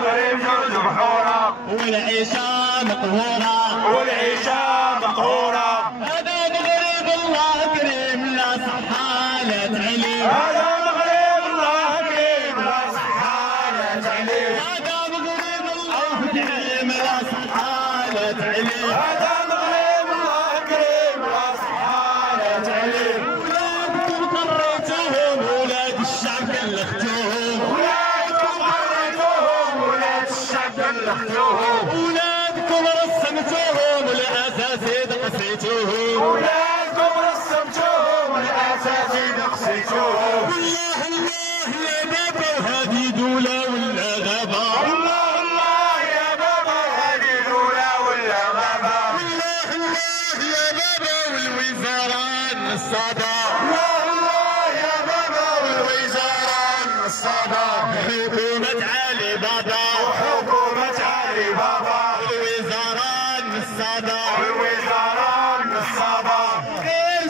المغرب جوج بحورة والعيشة مقهورة والعيشة مقهورة. هذا مغرب الله كريم لا صحة لا تعليم هذا مغرب الله كريم لا صحة لا تعليم هذا مغرب الله كريم لا صحة لا تعليم هذا مغرب الله كريم لا صحة لا تعليم. ولادكم قريتوهم ولاد الشعب كلفتوهم ولادكم قريتوهم ولاد الشعب كلفتوهم ولادكم رسمتوهم والأساتذة قسيتوهم ولادكم رسمتوهم والأساتذة قسيتوهم. الله الله يا بابا وهذه دولة ولا غابة الله الله يا بابا هذه دولة ولا غابة. الله الله يا بابا والوزارة النصابة الله الله يا بابا والوزارة النصابة. حكومة علي بابا حكومة علي بابا والوزارة النصابة والوزارة النصابة. غير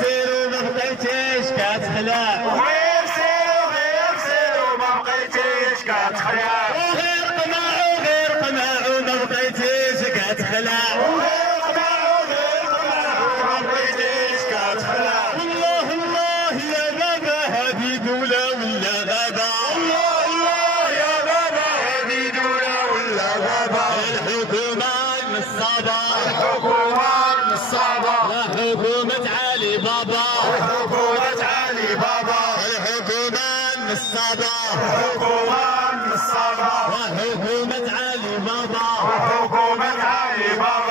سيروا ما بقيتيش كتخلع غير سيروا ما بقيتيش كتخلع. غير قماعو ما بقيتيش كتخلع غير قماعو ما بقيتيش كتخلع. الله الله يا بابا هذه دولة ولا غابة الله الله يا بابا هذه دولة ولا غابة. الحكومة النصابة الحكومة النصابة. حكومة علي بابا حكومة علي بابا الحكومة النصابة الحكومة النصابة. حكومة علي بابا حكومة علي بابا